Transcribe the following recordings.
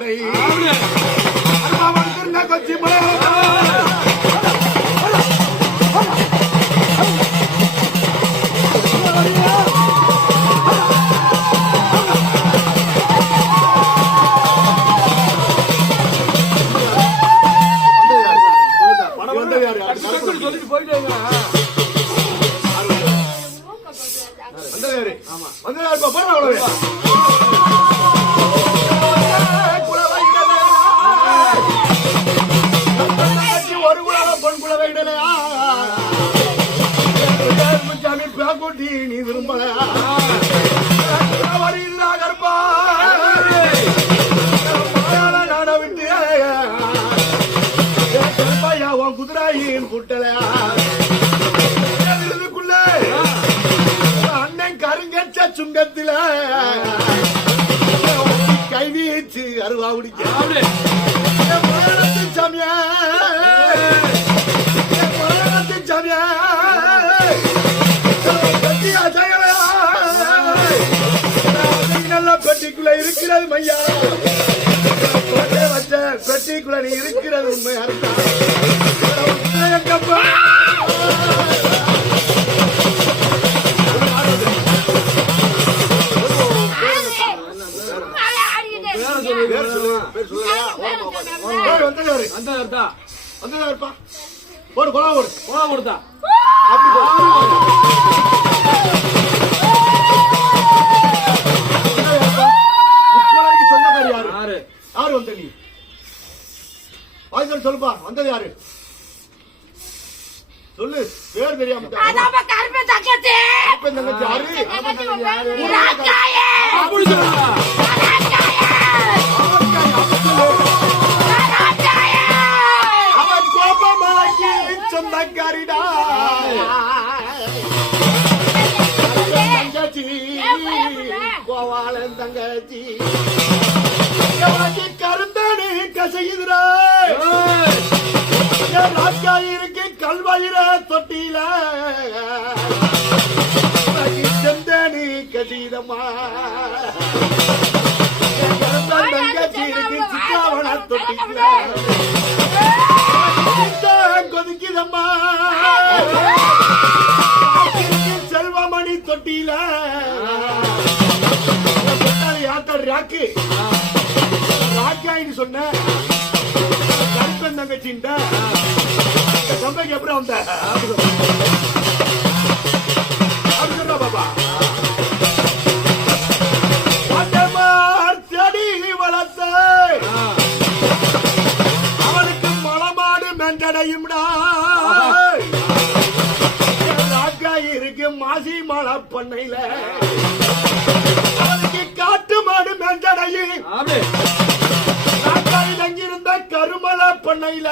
கடை கொச்சி மலை வந்தது யாரு? டக்குன்னு சொல்லிட்டு போயிட்டேங்க வந்தது யாரு? வந்தது யாருப்பா? போடா அவ்வளவு. தீனி விரும்பலையா? குலவரி இல்லா கருப்பா. விட்டு. கருப்பையா உன் குதிராயின் குட்டலையா அண்ணன் கருங்கச்ச சுங்கத்தில. கை வீச்சு அருவா குடிக்க நல்ல பெட்டிக்குள்ள இருக்கிறது மையா. வச்ச பெட்டிக்குள்ள நீ இருக்கிறது உண்மை எங்கப்பா பேர் சொல்லு, பேர் சொல்லுயா? ஏய், வந்ததாரு, அந்த அர்த்தா வந்ததாருப்பா. போடு, கொலா போடு. போனா கொடுத்தா அப்படி சொல்லு, சொல்லுப்பா, வந்தது யாரு? சொல்லு, பேர் தெரியாம தங்கச்சி. அவன் கோபமலைக்கு சொந்தக்காரிடா. தங்கச்சி கோவாளன் தங்கச்சி. இருக்கு சிக்காவன தொட்டில கொதிக்குதம்மா. செல்வமணி தொட்டில யாத்தாரு ராக்கு. ராக்காயின்னு சொன்ன. தங்கச்சின்ட்ட. சந்தைக்கு எப்படி வந்த. மலை பண்ணையில காட்டு மாடு ராக்காயில் அங்கிருந்த கருமலை பண்ணையில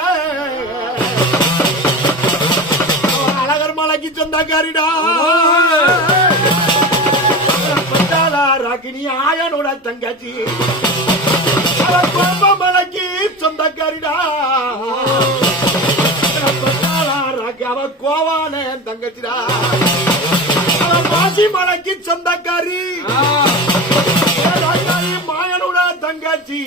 அழகர் மலைக்கு சொந்தக்காரிடா. ராக்கினி ஆயனோட தங்கச்சி. மலைக்கு சொந்தக்காரிடா. அவன் கோவான தங்கச்சிடா. மாசி மலைக்கு சொந்தக்காரி மாயனோட தங்கச்சி.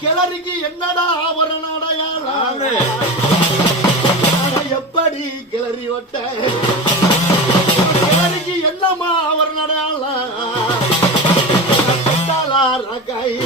கிளறிக்கு என்னடா ஒரு நடையாள? எப்படி கிளறி ஒட்ட? கிளறிக்கு என்னமா ஒரு நடையாள? ராக்காய்